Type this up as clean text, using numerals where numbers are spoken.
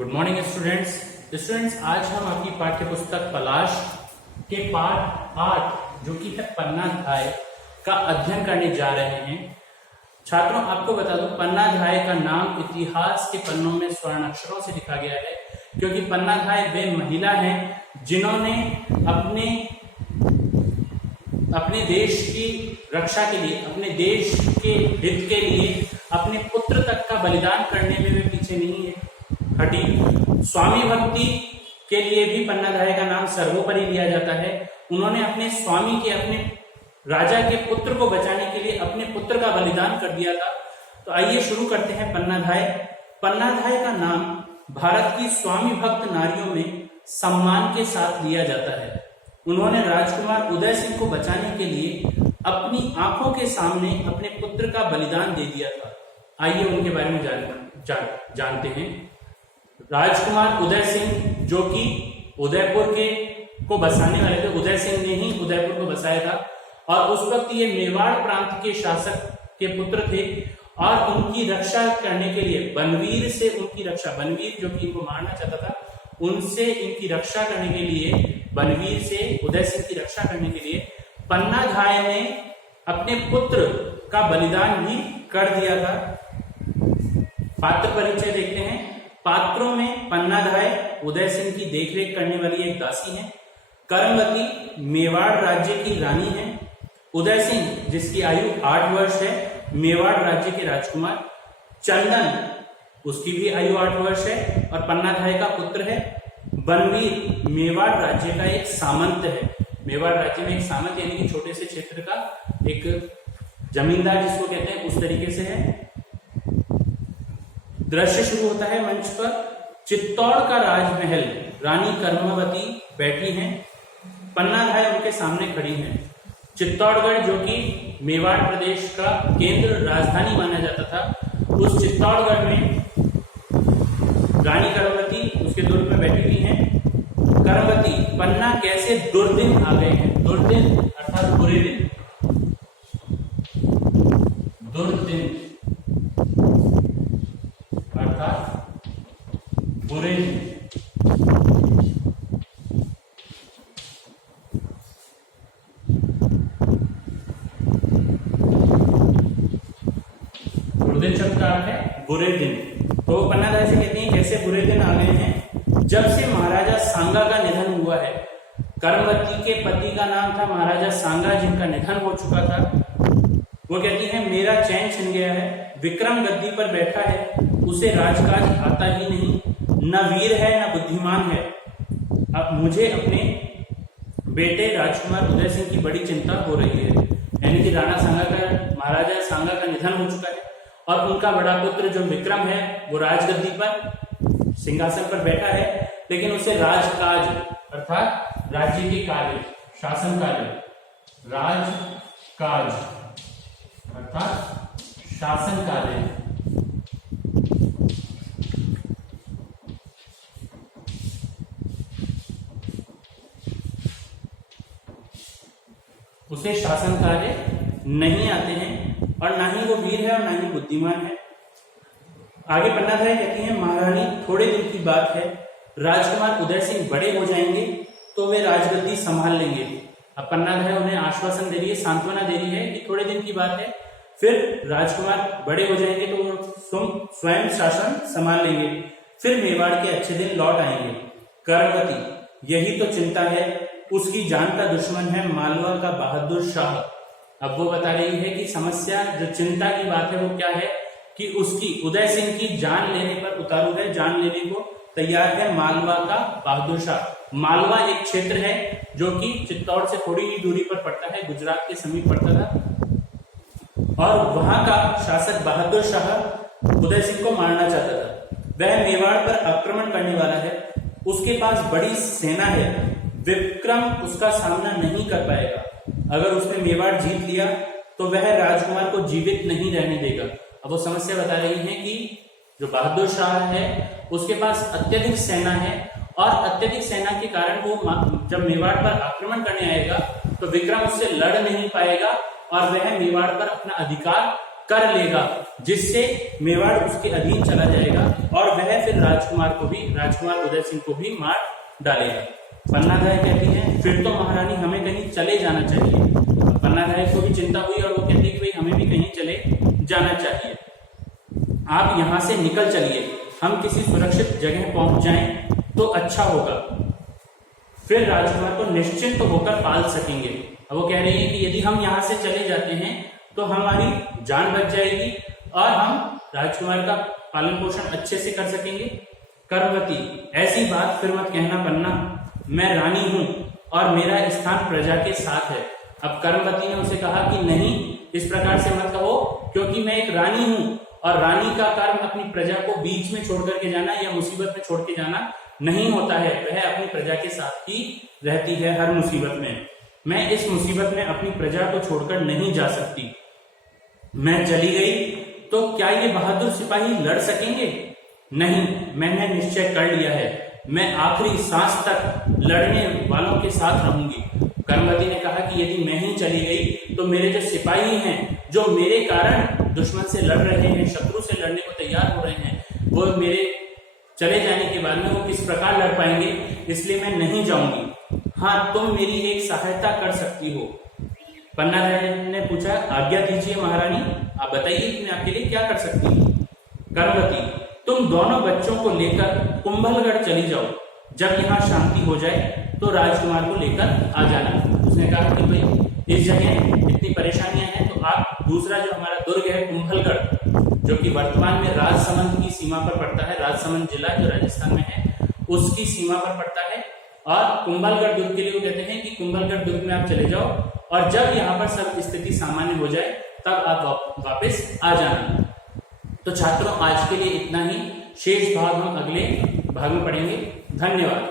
Good morning students. आज हम अपनी पाठ्य पुस्तक पलाश के पाठ 8 जो कि है पन्नाध्याय का अध्ययन करने जा रहे हैं। छात्रों, आपको बता दूं, पन्नाध्याय का नाम इतिहास के पन्नों में स्वर्ण अक्षरों से लिखा गया है, क्योंकि पन्नाध्याय वे महिला हैं जिन्होंने अपने देश की रक्षा के लिए, अपने देश के हित के लिए अपने पुत्र तक का बलिदान करने में वे पीछे नहीं हटी। स्वामी भक्ति के लिए भी पन्नाध्याय का नाम सर्वोपरि लिया जाता है। उन्होंने अपने स्वामी के, अपने राजा के पुत्र को बचाने के लिए अपने पुत्र का बलिदान कर दिया था। तो आइए शुरू करते हैं पन्नाध्याय। पन्नाध्याय का नाम भारत की स्वामी भक्त नारियों में सम्मान के साथ लिया जाता है। उन्होंने राजकुमार उदय सिंह को बचाने के लिए अपनी आंखों के सामने अपने पुत्र का बलिदान दे दिया था। आइए उनके बारे में जानते हैं। राजकुमार उदय सिंह जो कि उदयपुर को बसाने वाले थे, उदय सिंह ने ही उदयपुर को बसाया था, और उस वक्त ये मेवाड़ प्रांत के शासक के पुत्र थे। और उनकी रक्षा करने के लिए बनवीर जो कि इनको मारना चाहता था, उनसे इनकी रक्षा करने के लिए, बनवीर से उदय सिंह की रक्षा करने के लिए पन्नाध्याय ने अपने पुत्र का बलिदान भी कर दिया था। पात्र परिचय देखते हैं। पात्रों में पन्नाध्याय उदय सिंह की देखरेख करने वाली एक दासी है। करमवती मेवाड़ राज्य की रानी है। उदय सिंह जिसकी आयु 8 वर्ष है, मेवाड़ राज्य के राजकुमार। चंदन उसकी भी आयु 8 वर्ष है और पन्नाध्याय का पुत्र है। बनवीर मेवाड़ राज्य का एक सामंत है। मेवाड़ राज्य में एक सामंत यानी कि छोटे से क्षेत्र का एक जमींदार जिसको कहते हैं, उस तरीके से है। दृश्य शुरू होता है मंच पर। चित्तौड़ का राजमहल, रानी कर्मवती बैठी हैं। पन्नाध्याय उनके सामने खड़ी हैं। चित्तौड़गढ़ जो कि मेवाड़ प्रदेश का केंद्र राजधानी माना जाता था, उस चित्तौड़गढ़ में रानी कर्मवती उसके दुर्ग में बैठी हुई हैं। कर्मवती, पन्ना कैसे दुर्दिन आ गए हैं। दुर्दिन अर्थात बुरे दिन, दुर्दिन अर्थात बुरे दिन। दुर्दिन शब्द का अर्थ है बुरे दिन। तो पन्नाध्याय से कहते हैं कैसे बुरे दिन आ गए हैं। जब से महाराजा सांगा का निधन हुआ है। कर्मवती के पति का नाम था महाराजा सांगा, जिनका निधन हो चुका था। वो कहती है मेरा चैन छिन गया है। विक्रम गद्दी पर बैठा है, उसे राजकाज आता ही नहीं, न वीर है न बुद्धिमान है। अब मुझे अपने बेटे राजकुमार उदय सिंह की बड़ी चिंता हो रही है। यानी कि महाराजा सांगा का निधन हो चुका है और उनका बड़ा पुत्र जो विक्रम है वो राजगद्दी पर, सिंहासन पर बैठा है, लेकिन उसे राजकाज अर्थात राज्य के कार्य, शासन कार्य, राजकाज अर्थात शासन कार्य, उसे शासन कार्य नहीं आते हैं और ना ही वो वीर है और ना ही बुद्धिमान है। आगे पन्नाध्याय कहती है महारानी थोड़े दिन की बात है, राजकुमार उदय सिंह बड़े हो जाएंगे तो वे राजगद्दी संभाल लेंगे। अब पन्नाध्याय उन्हें आश्वासन दे रही है, सांत्वना दे रही है कि थोड़े दिन की बात है, फिर राजकुमार बड़े हो जाएंगे तो वो स्वयं शासन संभाल लेंगे, फिर मेवाड़ के अच्छे दिन लौट आएंगे। कर्मवती, यही तो चिंता है, उसकी जान का दुश्मन है मालवा का बहादुर शाह। अब वो बता रही है कि समस्या, जो चिंता की बात है वो क्या है कि उसकी, उदय सिंह की जान लेने पर उतारू है, जान लेने को तैयार है मालवा का बहादुर शाह। मालवा एक क्षेत्र है जो कि चित्तौड़ से थोड़ी ही दूरी पर पड़ता है, गुजरात के समीप पड़ता था, और वहां का शासक बहादुर शाह उदय सिंह को मारना चाहता था। वह मेवाड़ पर आक्रमण करने वाला है, उसके पास बड़ी सेना है। विक्रम उसका सामना नहीं कर पाएगा। अगर उसने मेवाड़ जीत लिया तो वह राजकुमार को जीवित नहीं रहने देगा। अब वो समस्या बता रही है कि जो बहादुर शाह है उसके पास अत्यधिक सेना है, और अत्यधिक सेना के कारण वो जब मेवाड़ पर आक्रमण करने आएगा तो विक्रम उससे लड़ नहीं पाएगा और वह मेवाड़ पर अपना अधिकार कर लेगा, जिससे मेवाड़ उसके अधीन चला जाएगा और वह फिर राजकुमार उदय सिंह को भी मार डालेगा। पन्नाधाय कहती है फिर तो महारानी हमें कहीं चले जाना चाहिए। पन्नाधाय को भी चिंता हुई और वो कहती है कि भाई हमें भी कहीं चले जाना चाहिए, आप यहां से निकल चलिए, हम किसी सुरक्षित जगह पहुंच जाएं तो अच्छा होगा, फिर राजकुमार को निश्चिंत होकर पाल सकेंगे। अब वो कह रही है कि यदि हम यहाँ से चले जाते हैं तो हमारी जान बच जाएगी और हम राजकुमार का पालन पोषण अच्छे से कर सकेंगे। कर्मवती, ऐसी बात फिर मत कहना पन्ना, मैं रानी हूं और मेरा स्थान प्रजा के साथ है। अब कर्मवती ने उसे कहा कि नहीं, इस प्रकार से मत कहो, क्योंकि मैं एक रानी हूं और रानी का कर्म अपनी प्रजा को बीच में छोड़ करके जाना या मुसीबत में छोड़ के जाना नहीं होता है। वह अपनी प्रजा के साथ ही रहती है हर मुसीबत में। मैं इस मुसीबत में अपनी प्रजा को छोड़कर नहीं जा सकती। मैं चली गई तो क्या ये बहादुर सिपाही लड़ सकेंगे? नहीं, मैंने निश्चय कर लिया है, मैं आखिरी सांस तक लड़ने वालों के साथ रहूंगी। कर्मवती ने कहा कि यदि मैं ही चली गई तो मेरे जो सिपाही हैं, जो मेरे कारण दुश्मन से लड़ रहे हैं, शत्रु से लड़ने को तैयार हो रहे हैं, वो मेरे चले जाने के बाद में वो किस प्रकार लड़ पाएंगे, इसलिए मैं नहीं जाऊंगी। हाँ, तुम मेरी एक सहायता कर सकती हो। पन्नाधाय ने पूछा, आज्ञा दीजिए महारानी, आप बताइए कि मैं आपके लिए क्या कर सकती हूँ। कर्मवती, तुम दोनों बच्चों को लेकर कुंभलगढ़ चली जाओ, जब यहाँ शांति हो जाए तो राजकुमार को लेकर आ जाना। उसने कहा कि भाई इस जगह इतनी परेशानियां हैं, तो आप दूसरा जो हमारा दुर्ग है कुंभलगढ़, जो कि वर्तमान में राजसमंद की सीमा पर पड़ता है, राजसमंद जिला जो राजस्थान में है उसकी सीमा पर पड़ता है, और कुंभलगढ़ दुर्ग के लिए वो कहते हैं कि कुंभलगढ़ दुर्ग में आप चले जाओ और जब यहाँ पर सब स्थिति सामान्य हो जाए तब आप वापस आ जाना। तो छात्रों, आज के लिए इतना ही, शेष भाग हम अगले भाग में पढ़ेंगे। धन्यवाद।